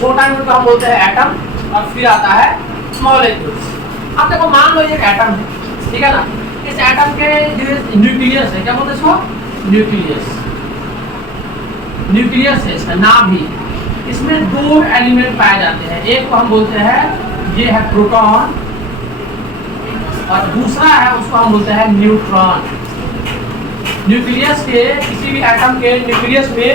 छोटा यूनिट को हम बोलते हैं एटम और फिर आता है मॉलिक्यूल्स। अब देखो मान लो ये एक एटम है, ठीक है ना। इस एटम के जो न्यूक्लियस है, क्या बोलते हैं इसको? न्यूक्लियस। न्यूक्लियस है इसका नाभि। इसमें दो एलिमेंट पाए जाते हैं, एक को हम बोलते हैं ये है प्रोटॉन और दूसरा है उसको हम बोलते हैं न्यूट्रॉन। न्यूक्लियस के किसी भी एटम के न्यूक्लियस में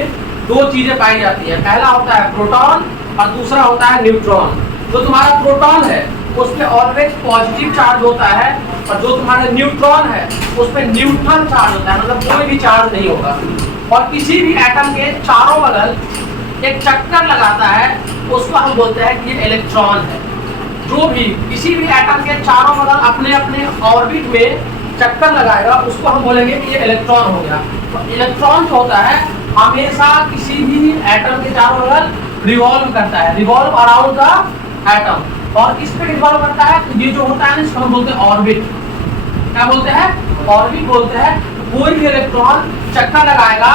दो चीजें पाई जाती है, पहला होता है प्रोटॉन और दूसरा होता है न्यूट्रॉन। जो तुम्हारा प्रोटॉन है उस पर ऑलवेज पॉजिटिव चार्ज होता है और जो तुम्हारा न्यूट्रॉन है उस पर न्यूट्रल चार्ज होता है, मतलब कोई भी चार्ज नहीं होगा। और किसी भी एटम के चारों बगल एक चक्कर लगाता है उसको हम बोलते हैं कि ये इलेक्ट्रॉन है। जो भी किसी भी एटम के चारों बगल अपने अपने ऑर्बिट में चक्कर लगाएगा उसको हम बोलेंगे कि ये इलेक्ट्रॉन हो गया। तो इलेक्ट्रॉन जो होता है हमेशा किसी भी एटम के चारों बगल रिवॉल्व करता है, रिवॉल्व अराउंड द एटम। और किस पे रिवॉल्व करता है? तो ये जो होता है ना इसको हम बोलते हैं ऑर्बिट। क्या बोलते हैं? ऑर्बिट बोलते हैं। कोई भी इलेक्ट्रॉन चक्कर लगाएगा,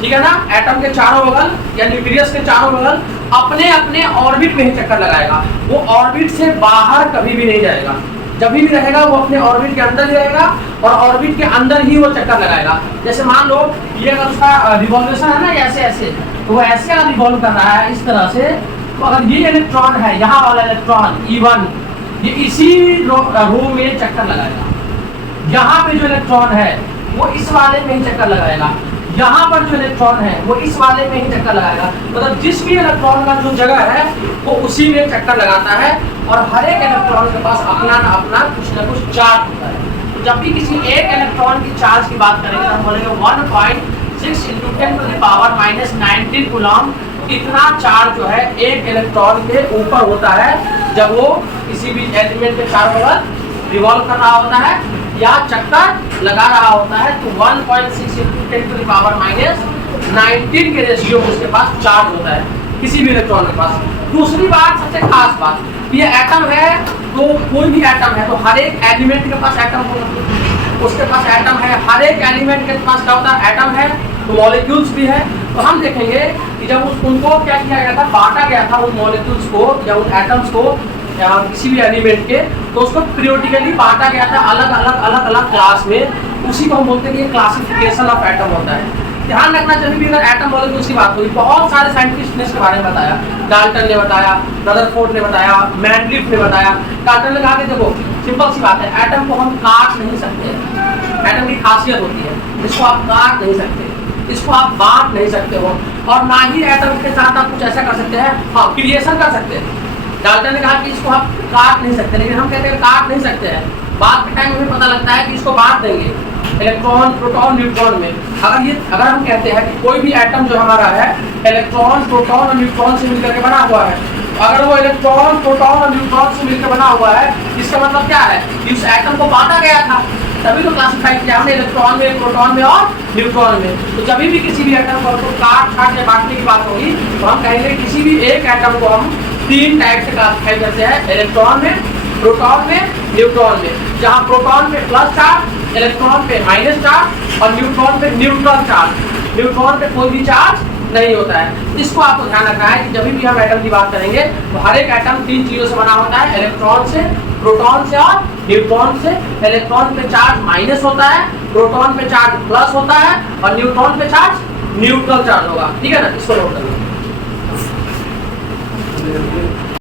ठीक है ना, एटम के चारों बगल या न्यूक्लियस के चारों बगल अपने अपने ऑर्बिट में ही चक्कर लगाएगा। वो ऑर्बिट से बाहर कभी भी नहीं जाएगा, जब भी रहेगा वो अपने ऑर्बिट के अंदर ही रहेगा और ऑर्बिट के अंदर ही वो चक्कर लगाएगा। जैसे मान लो ये अगर उसका रिवॉल्यूशन है ना ऐसे ऐसे, तो वो ऐसे अगर रिवॉल्व कर रहा है इस तरह से, तो अगर ये इलेक्ट्रॉन है, यहाँ वाला इलेक्ट्रॉन E1, ये इसी रो में चक्कर लगाएगा। यहाँ पे जो इलेक्ट्रॉन है वो इस वाले में ही चक्कर लगाएगा, यहाँ पर जो इलेक्ट्रॉन है वो इस वाले में ही चक्कर लगाएगा। मतलब जिस भी इलेक्ट्रॉन का जो जगह है वो उसी में चक्कर लगाता है। और हर एक इलेक्ट्रॉन के पास अपना ना अपना कुछ ना कुछ चार्ज होता है। तो जब भी किसी एक इलेक्ट्रॉन की चार्ज की बात करेंगे तो हम बोलेंगे 1.6 × 10⁻⁹ कूलम। इतना चार्ज जो है एक इलेक्ट्रॉन के ऊपर होता है जब वो किसी भी एलिमेंट के चारों बगल रिवॉल्व कर रहा होता है या चक्कर लगा रहा होता है। तो 1.6 × 10⁻⁹ के रेशियो में उसके पास चार्ज होता है किसी भी इलेक्ट्रॉन के पास। दूसरी बात, सबसे खास बात, ये एटम है तो कोई भी एटम है तो हर एक एलिमेंट के पास एटम होगा, उसके पास एटम है। हर एक एलिमेंट के पास क्या होता है? एटम है। तो मॉलिक्यूल्स भी है। तो हम देखेंगे कि जब उनको क्या किया गया था, बांटा गया था उन मॉलिक्यूल्स को या उन एटम्स को या किसी भी एलिमेंट के, तो उसको पीरियोडिकली बांटा गया था अलग अलग क्लास में। उसी को हम बोलते हैं कि क्लासिफिकेशन ऑफ एटम होता है। ध्यान रखना, जब भी अगर एटम मॉलिक्यूल्स की बात हुई, बहुत सारे साइंटिस्ट ने इसके बारे में बताया। डाल्टन ने बताया, रदरफोर्ड ने बताया, मैंडलिफ ने बताया। डाल्टन ने कहा कि देखो सिंपल सी बात है, एटम को हम काट नहीं सकते। एटम की खासियत होती है इसको आप काट नहीं सकते, इसको आप बांट नहीं सकते हो, और ना ही एटम के साथ आप कुछ ऐसा कर सकते हैं, हाँ क्रिएशन कर सकते हैं। डाल्टन ने कहा कि इसको आप काट नहीं सकते, लेकिन हम कहते हैं काट नहीं सकते हैं। बाद के टाइम में पता लगता है कि इसको बांट देंगे इलेक्ट्रॉन, प्रोटॉन, न्यूट्रॉन में। अगर हम कहते हैं कि कोई भी एटम जो हमारा है इलेक्ट्रॉन, प्रोटॉन और न्यूट्रॉन से मिलकर के बना हुआ है, अगर वो इलेक्ट्रॉन, प्रोटॉन और न्यूट्रॉन से मिलकर बना हुआ है, इसका मतलब क्या है कि उस एटम को बांटा गया था, तभी तो क्लासिफाई किया हमने इलेक्ट्रॉन में, प्रोटॉन में और न्यूट्रॉन में। तो जब भी किसी भी एटम को काट छाट या बांटने की बात होगी तो हम कहेंगे किसी भी एक एटम को हम तीन टाइप से क्लासिफाई करते हैं, इलेक्ट्रॉन में, प्रोटॉन में, न्यूट्रॉन में। जहाँ प्रोटॉन पे प्लस चार्ज, इलेक्ट्रॉन पे माइनस चार्ज और न्यूट्रॉन पे न्यूट्रल चार्ज। न्यूट्रॉन पे कोई भी चार्ज नहीं होता है। इसको आपको ध्यान रखना है कि जब भी हम एटम की बात करेंगे तो हर एक एटम तीन चीजों से बना होता है, इलेक्ट्रॉन से, प्रोटॉन से और न्यूट्रॉन से। इलेक्ट्रॉन पे चार्ज माइनस होता है, प्रोटॉन पे चार्ज प्लस होता है और न्यूट्रॉन पे चार्ज न्यूट्रल चार्ज होगा। ठीक है ना, इसको नोट करना।